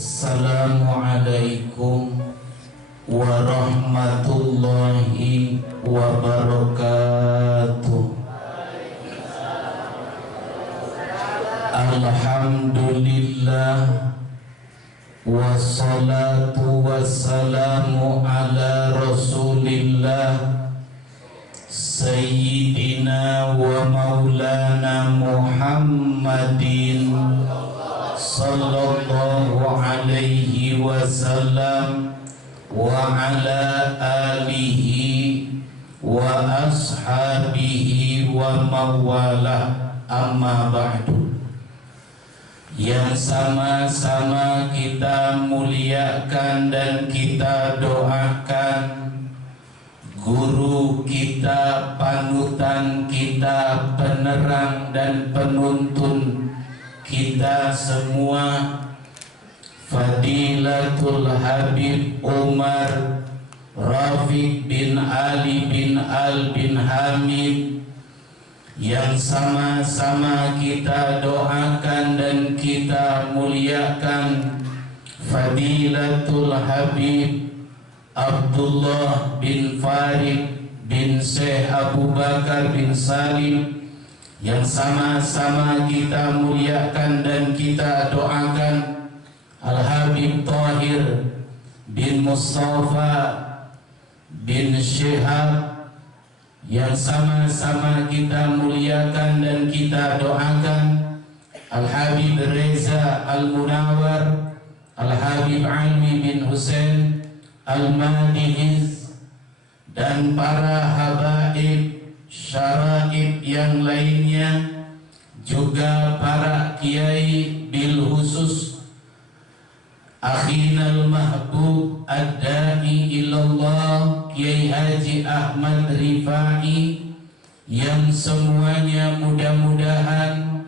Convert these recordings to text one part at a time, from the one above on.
Assalamualaikum warahmatullahi wabarakatuh. Alhamdulillah wassalatu wassalamu ala Rasulillah Sayyidina wa maulana Muhammadin sallallahu alaihi wasallam wa ala alihi wa ashabihi wa mawala, amma ba'du. Yang sama-sama kita muliakan dan kita doakan guru kita, panutan kita, penerang dan penuntun kita semua, Fadilatul Habib Umar Rafiq bin Ali bin Al bin Hamid, yang sama-sama kita doakan dan kita muliakan Fadilatul Habib Abdullah bin Farid bin Syekh Abu Bakar bin Salim, yang sama-sama kita muliakan dan kita doakan Al-Habib Tahir bin Mustafa bin Syihab, yang sama-sama kita muliakan dan kita doakan Al-Habib Reza Al-Munawar, Al-Habib Alwi bin Hussein Al-Madihiz, dan para habaib syaraib yang lainnya, juga para kiai, bil khusus Akhinal Mahbub Ad-Da'i Ilallah Kiai Haji Ahmad Rifai, yang semuanya mudah-mudahan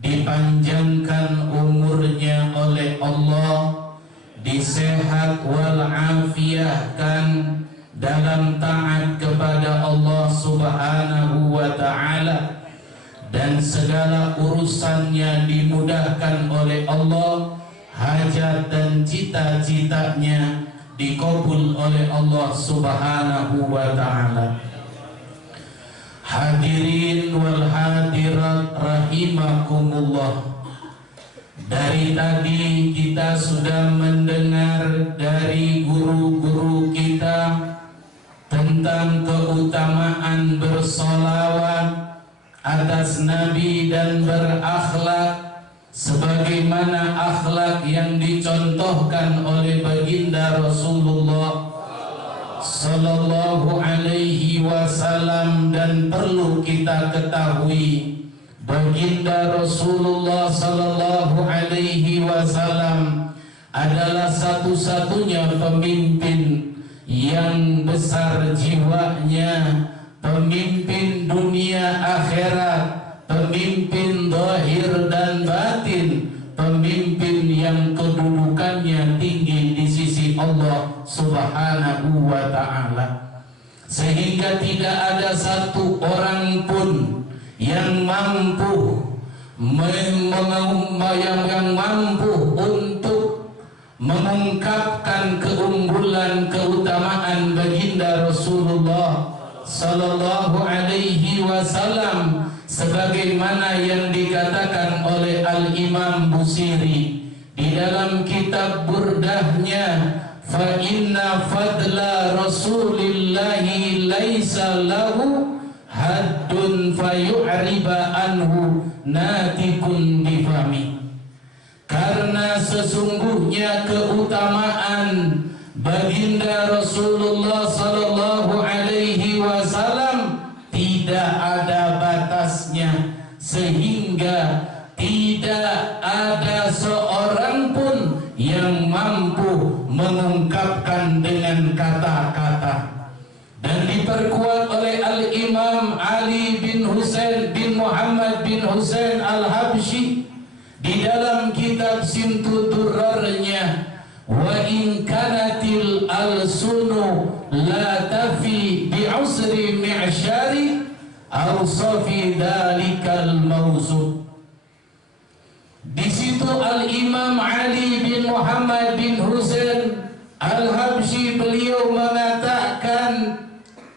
dipanjangkan umurnya oleh Allah, disehat walafiahkan dalam taat kepada Allah Subhanahu wa ta'ala, dan segala urusannya dimudahkan oleh Allah, hajat dan cita-citanya dikabul oleh Allah Subhanahu wa ta'ala. Hadirin wal hadirat rahimakumullah. Dari tadi kita sudah mendengar dari guru-guru kita tentang keutamaan bersolawat atas Nabi dan berakhlak sebagaimana akhlak yang dicontohkan oleh baginda Rasulullah sallallahu alaihi wasallam. Dan perlu kita ketahui, baginda Rasulullah sallallahu alaihi wasallam adalah satu-satunya pemimpin yang besar jiwanya, pemimpin dunia akhirat, pemimpin zahir dan batin, pemimpin yang kedudukannya tinggi di sisi Allah Subhanahu wa ta'ala, sehingga tidak ada satu orang pun yang mampu untuk mengungkapkan keunggulan keutamaan baginda Rasulullah sallallahu alaihi wasallam sebagaimana yang dikatakan oleh Al-Imam Busiri di dalam kitab burdahnya, fa inna fadla rasulillahi laisa lahu haddun fayu'riba anhu natikun bifami. Karena sesungguhnya keutamaan baginda Rasulullah sallallahu alaihi wasallam tidak ada batasnya, sehingga tidak ada seorang pun yang mampu mengungkapkan dengan kata-kata. Dan diperkuat oleh Al-Imam Ali bin Husain bin Muhammad bin Husain Al-Habsyi di dalam kitab Simtud Durrarnya, wa in kanatil al-sunu la tafi bi usri mi'syari awsafi dalikal mawsuf. Di situ Al-Imam Ali bin Muhammad bin Husain Al-Habsyi, beliau mengatakan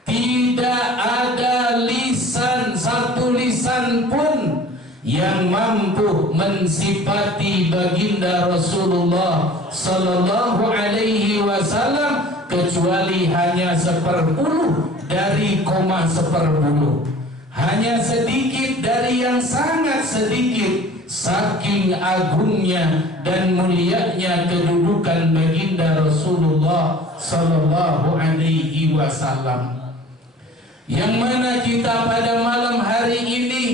tidak ada lisan, satu lisan pun yang mampu mensifati baginda Rasulullah sallallahu alaihi wasallam kecuali hanya 1/10 dari koma 1/10. Hanya sedikit dari yang sangat sedikit, saking agungnya dan mulianya kedudukan baginda Rasulullah sallallahu alaihi wasallam. Yang mana kita pada malam hari ini,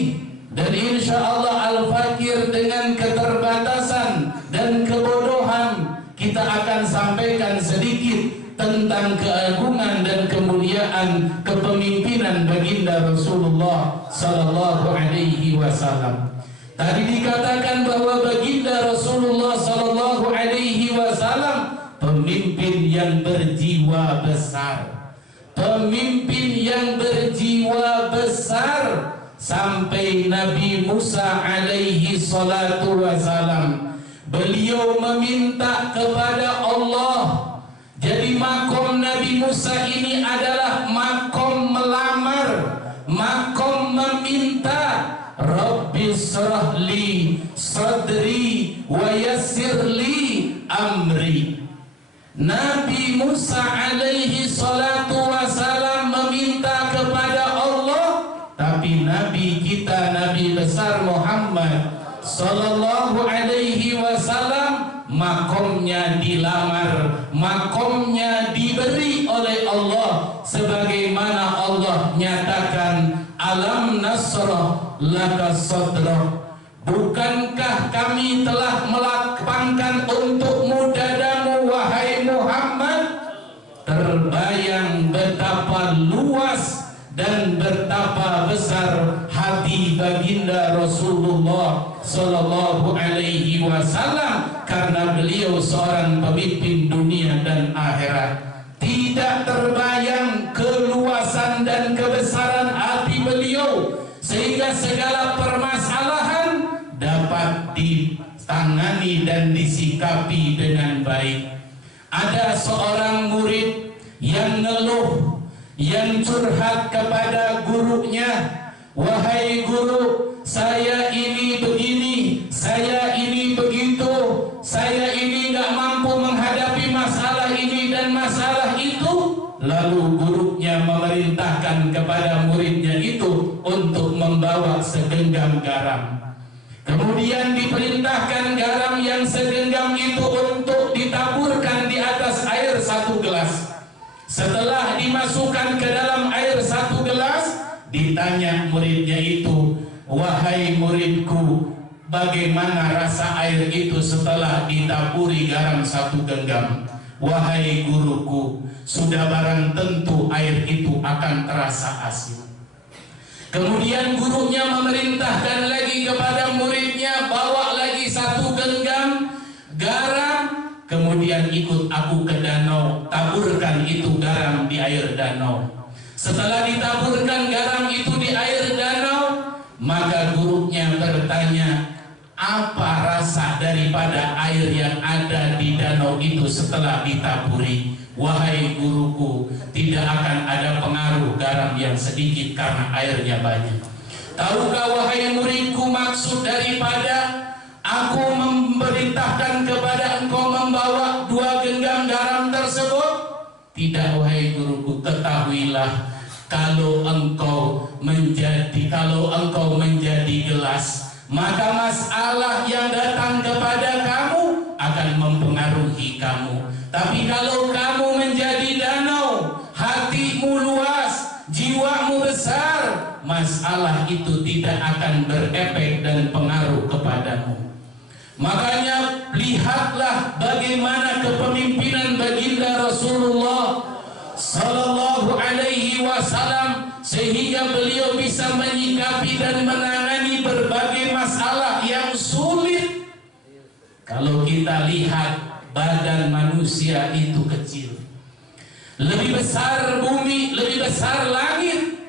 dan insya Allah Al-Fakir dengan keterbatasan dan kebodohan, kita akan sampaikan sedikit tentang keagungan dan kemuliaan kepemimpinan baginda Rasulullah sallallahu alaihi wasallam. Tadi dikatakan bahwa baginda Rasulullah sallallahu alaihi wasallam pemimpin yang berjiwa besar. Pemimpin yang berjiwa besar sampai Nabi Musa alaihi salatu wasalam, beliau meminta kepada Allah. Jadi makom Nabi Musa ini adalah makom melamar, makom meminta. Rabbi shrahli sadri wa yassirli amri. Nabi Musa alaihi salatu wasalam meminta kepada Allah, tapi Nabi kita, Nabi besar Muhammad sallallahu alaihi wasallam, makomnya dilamar, makomnya diberi oleh Allah, sebagaimana Allah nyatakan alam nasrah laka sadrak. Bukankah kami telah melapangkan untukmu dadamu wahai Muhammad? Terbayang betapa luas dan betapa besar hati baginda Rasulullah sallallahu alaihi wasallam, karena beliau seorang pemimpin dunia dan akhirat. Tidak terbayang keluasan dan kebesaran hati beliau, sehingga segala permasalahan dapat ditangani dan disikapi dengan baik. Ada seorang murid yang ngeluh, yang curhat kepada gurunya, wahai guru, saya ini begini, saya ini begitu, saya ini gak mampu menghadapi masalah ini dan masalah itu. Lalu gurunya memerintahkan kepada muridnya itu untuk membawa segenggam garam. Kemudian diperintahkan garam yang segenggam itu untuk ditaburkan di atas air 1 gelas. Setelah dimasukkan ke dalam air 1 gelas, ditanya muridnya itu, wahai muridku, bagaimana rasa air itu setelah ditaburi garam 1 genggam? Wahai guruku, sudah barang tentu air itu akan terasa asin. Kemudian gurunya memerintahkan lagi kepada muridnya, bawa lagi 1 genggam garam, kemudian ikut aku ke danau, taburkan itu garam di air danau. Setelah ditaburkan garam itu di air danau, maka gurunya bertanya, apa rasa daripada air yang ada di danau itu setelah ditaburi? Wahai guruku, tidak akan ada pengaruh garam yang sedikit karena airnya banyak. Tahukah wahai muridku maksud daripada aku memerintahkan kepada engkau membawa 2 genggam garam tersebut? Tidak wahai guruku, ketahuilah kalau engkau menjadi gelas, maka masalah yang datang kepada kamu akan mempengaruhi kamu. Tapi kalau kamu menjadi danau, hatimu luas, jiwamu besar, masalah itu tidak akan berefek dan pengaruh kepadamu. Makanya lihatlah bagaimana kepemimpinan baginda Rasulullah sallallahu alaihi wasallam, sehingga beliau bisa menyikapi dan menangani berbagai masalah yang sulit. Kalau kita lihat badan manusia itu kecil, lebih besar bumi, lebih besar langit,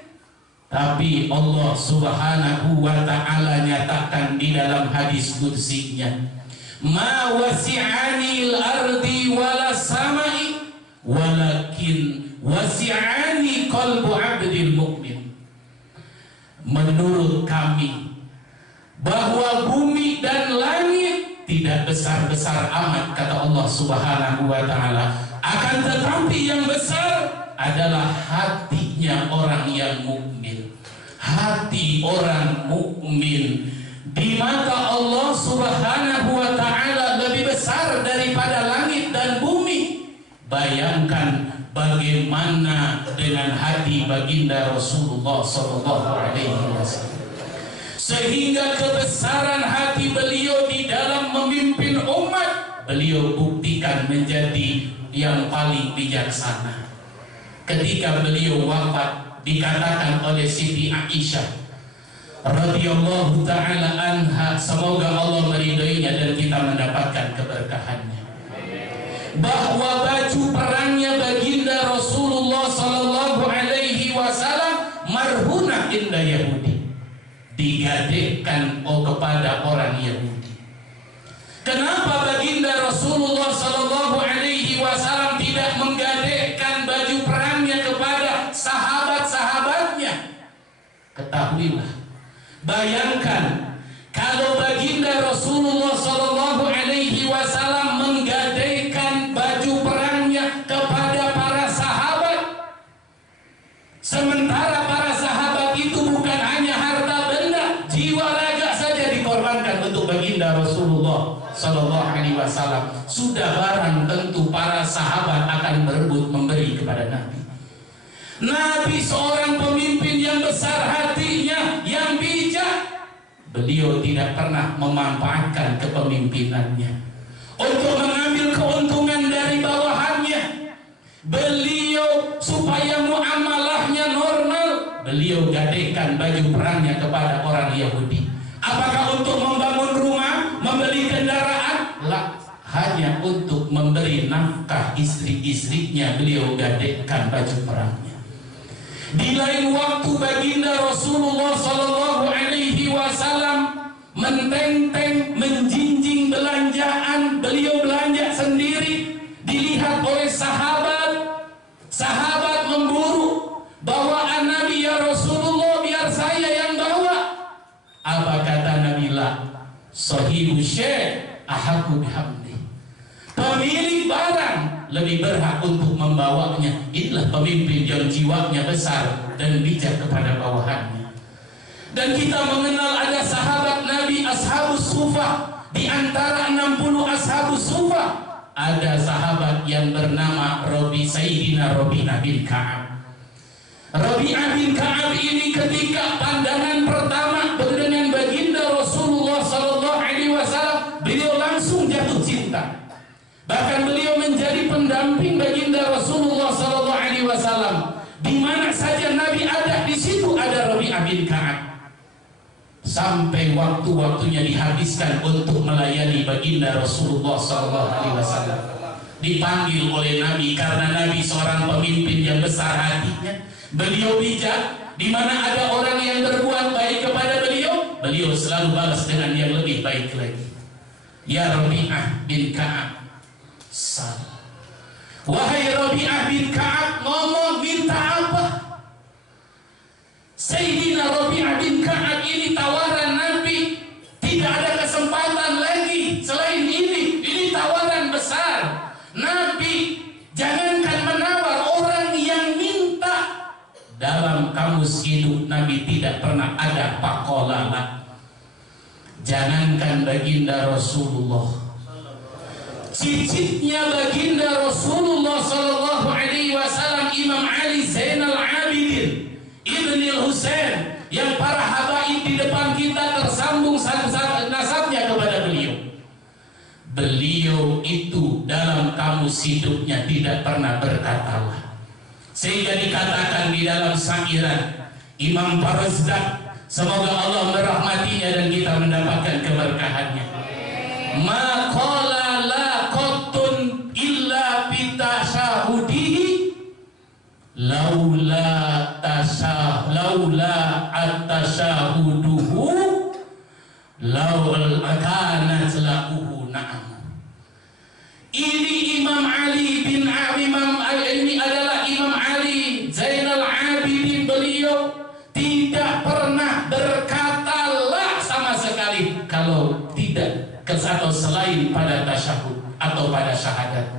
tapi Allah subhanahu wa ta'ala nyatakan di dalam hadis qudsinya, ma wasi'ani al-ardi wala samai walakin wasi'ani qalbu 'abdil mu'min. Menurut kami bahwa bumi dan langit tidak besar-besar amat, kata Allah Subhanahu wa taala, akan tetapi yang besar adalah hatinya orang yang mukmin. Hati orang mukmin di mata Allah Subhanahu wa taala lebih besar daripada langit dan bumi. Bayangkan bagaimana dengan hati baginda Rasulullah sallallahu alaihi wasallam, sehingga kebesaran hati beliau di dalam memimpin umat beliau buktikan menjadi yang paling bijaksana. Ketika beliau wafat, dikatakan oleh Siti Aisyah radhiyallahu taala anha, semoga Allah meridainya dan kita mendapatkan keberkahannya, bahwa baju perangnya baginda Rasulullah sallallahu alaihi wasallam marhunah inda Yahudi, digadaikan kepada orang Yahudi. Kenapa baginda Rasulullah sallallahu alaihi wasallam tidak menggadaikan baju perangnya kepada sahabat-sahabatnya? Ketahuilah, bayangkan kalau baginda Rasulullah sallallahu alaihi wasallam menggadaikan baju perangnya kepada para sahabat, sementara para sahabat itu bukan hanya harta benda, jiwa raga saja dikorbankan untuk baginda Rasulullah sallallahu alaihi wasallam, sudah barang tentu para sahabat akan berebut memberi kepada Nabi. Nabi seorang pemimpin yang besar hatinya, yang bijak. Beliau tidak pernah memanfaatkan kepemimpinannya untuk mengambil keuntungan dari bawahannya. Beliau supaya muamalahnya normal, beliau gadaikan baju perangnya kepada orang Yahudi. Apakah untuk membangun rumah, membeli kendaraan? Lah, hanya untuk memberi nafkah istri-istrinya beliau gadaikan baju perangnya. Di lain waktu baginda Rasulullah sallallahu alaihi wasallam mententeng, menjinjing belanjaan, beliau belanja sendiri, dilihat oleh sahabat. Sahabat memburu, bawaan Nabi ya Rasulullah, biar saya yang bawa. Apa kata Nabi? La, sahibu syai' ahaqqu bihamdi. Pemilik barang lebih berhak untuk membawanya. Inilah pemimpin yang jiwanya besar dan bijak kepada bawahannya. Dan kita mengenal ada sahabat Nabi Ashabus Sufah. Di antara 60 Ashabus Sufah ada sahabat yang bernama Sayyidina Rabi'ah bin Ka'ab. Rabi'ah bin Ka'ab ini ketika pandangan pertama dengan baginda Rasulullah sallallahu alaihi wasallam, beliau langsung jatuh cinta. Bahkan beliau menjadi pendamping baginda Rasulullah sallallahu alaihi wasallam. Di mana saja Nabi ada, di situ ada Rabi'ah bin Ka'ab. Sampai waktu-waktunya dihabiskan untuk melayani baginda Rasulullah sallallahu alaihi wasallam. Dipanggil oleh Nabi karena Nabi seorang pemimpin yang besar hatinya. Beliau bijak, di mana ada orang yang berbuat baik kepada beliau, beliau selalu balas dengan yang lebih baik lagi. Ya Rabi'ah bin Ka'ab, salam. Wahai Rabi'ah bin Ka'ab, ngomong, minta apa? Sayyidina Rabi'ah bin Ka'ab ini tawaran Nabi, tidak ada kesempatan lagi selain ini. Ini tawaran besar. Nabi jangankan menawar, orang yang minta. Dalam kamus hidup Nabi tidak pernah ada pakolala. Jangankan baginda Rasulullah, cicitnya baginda Rasulullah sallallahu alaihi wasallam, Imam Ali Zainal Abidin Ibn al-Husain, yang para habaib di depan kita tersambung nasabnya kepada beliau. Beliau itu dalam kamus hidupnya tidak pernah berkata la. Sehingga dikatakan di dalam syairan Imam Farazdak, semoga Allah merahmatinya dan kita mendapatkan keberkahannya. Ma qala la qattun illa bitasyahudihi laula at-tasyahuduhu laul kanat laquhu na'am. Ini Imam Ali bin Imam ini adalah Imam Ali Zainal Abidin. Beliau tidak pernah berkata la sama sekali kalau tidak atau selain pada tasyahud atau pada syahadat.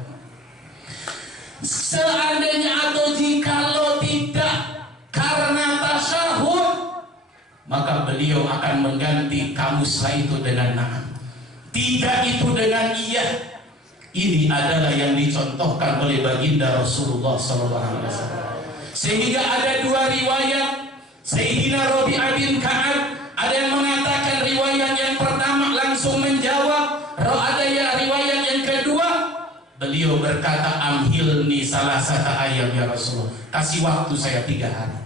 Seandainya atau jikalau tidak karena tasyahud, maka beliau akan mengganti kamuslah itu dengan na'am, tidak itu dengan iya. Ini adalah yang dicontohkan oleh baginda Rasulullah SAW. Sehingga ada dua riwayat. Sayyidina Rabi'ah bin Ka'ab, ada yang mengatakan riwayat yang pertama langsung menjawab, ada yang riwayat yang kedua beliau berkata, amhilni salah satu ayam ya Rasulullah, kasih waktu saya 3 hari.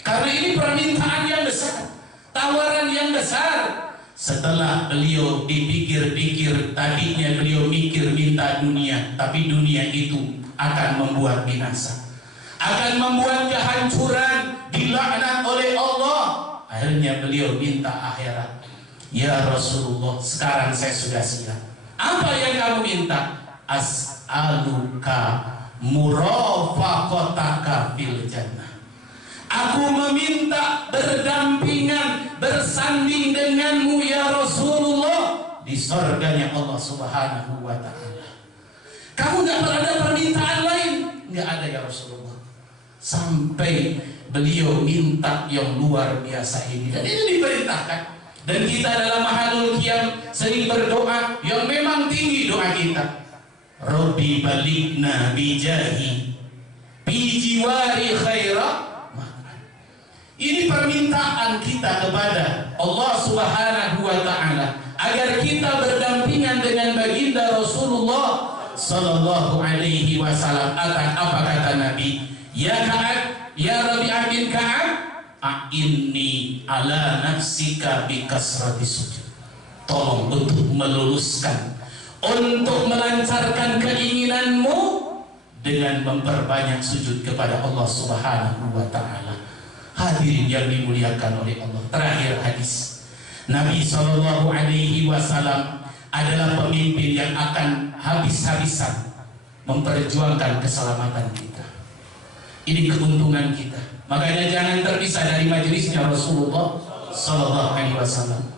Karena ini permintaan yang besar, tawaran yang besar. Setelah beliau dipikir-pikir, tadinya beliau mikir minta dunia, tapi dunia itu akan membuat binasa, akan membuat kehancuran, dilaknat oleh Allah. Akhirnya beliau minta akhirat. Ya Rasulullah, sekarang saya sudah siap. Apa yang kamu minta? As'aluka murafaqataka fil jannah. Aku meminta berdampingan, bersanding denganmu ya Rasulullah di surganya Allah Subhanahu wa ta'ala. Kamu tidak ada permintaan lain? Tidak ada ya Rasulullah. Sampai beliau minta yang luar biasa ini, dan ini diperintahkan. Dan kita dalam mahalul qiyam sering berdoa yang memang tinggi doa kita. Rabbi balikna bijahi bijiwari khairah. Ini permintaan kita kepada Allah Subhanahu wa ta'ala agar kita berdampingan dengan baginda Rasulullah sallallahu alaihi wasallam. Apa kata Nabi? Ya Ka'ab, ya Rabi'ah bin Ka'ab, a'inni ala nafsika bi kasrati sujud. Tolong untuk meluluskan, untuk melancarkan keinginanmu dengan memperbanyak sujud kepada Allah Subhanahu wa ta'ala. Hadirin yang dimuliakan oleh Allah. Terakhir hadis, Nabi Shallallahu Alaihi Wasallam adalah pemimpin yang akan habis-habisan memperjuangkan keselamatan kita. Ini keuntungan kita. Makanya jangan terpisah dari majelisnya Rasulullah Shallallahu Alaihi Wasallam.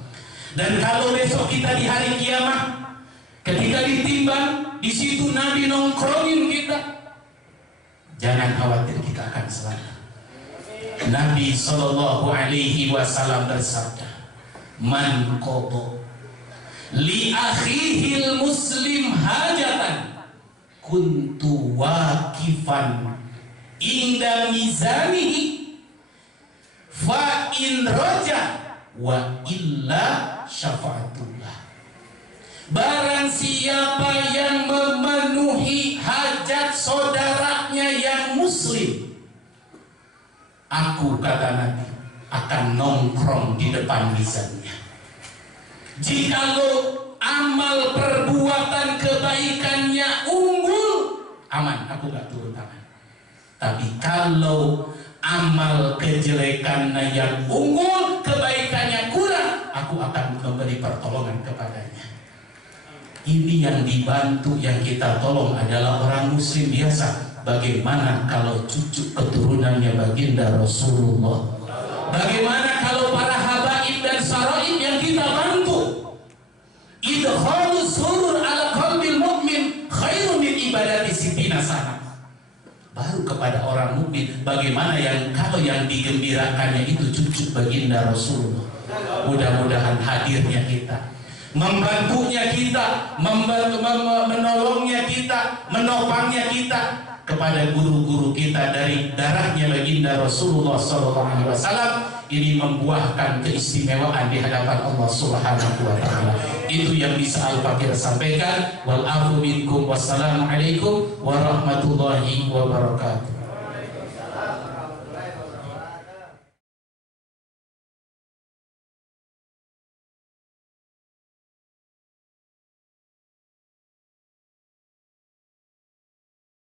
Dan kalau besok kita di hari kiamat, ketika ditimbang, di situ Nabi nongkrongin kita, jangan khawatir, kita akan selamat. Nabi Sallallahu Alaihi Wasallam bersabda, man qada li akhihil muslim hajatan kuntu waqifan inda mizanihi fa in raja wa illa syafa'atullah. Barang siapa yang memenuhi hajat saudaranya yang muslim, aku, kata Nabi, akan nongkrong di depan mizannya. Jikalau amal perbuatan kebaikannya unggul, aman, aku gak turun tangan. Tapi kalau amal kejelekannya yang unggul, kebaikannya kurang, aku akan memberi pertolongan kepadanya. Ini yang dibantu, yang kita tolong adalah orang muslim biasa. Bagaimana kalau cucu keturunannya baginda Rasulullah? Bagaimana kalau para habaib dan saraib yang kita bantu? Idkhalus surur ala qalbil mu'min khairun min ibadati sittina sana. Baru kepada orang mukmin, bagaimana yang kalau yang digembirakannya itu cucu baginda Rasulullah. Mudah-mudahan hadirnya kita, membantunya kita, menolongnya kita, menopangnya kita, kepada guru-guru kita dari darahnya baginda Rasulullah SAW, ini membuahkan keistimewaan di hadapan Allah Subhanahu wa ta'ala. Itu yang bisa Al-Fakir sampaikan. Wal afu minkum, wassalamualaikum warahmatullahi wabarakatuh.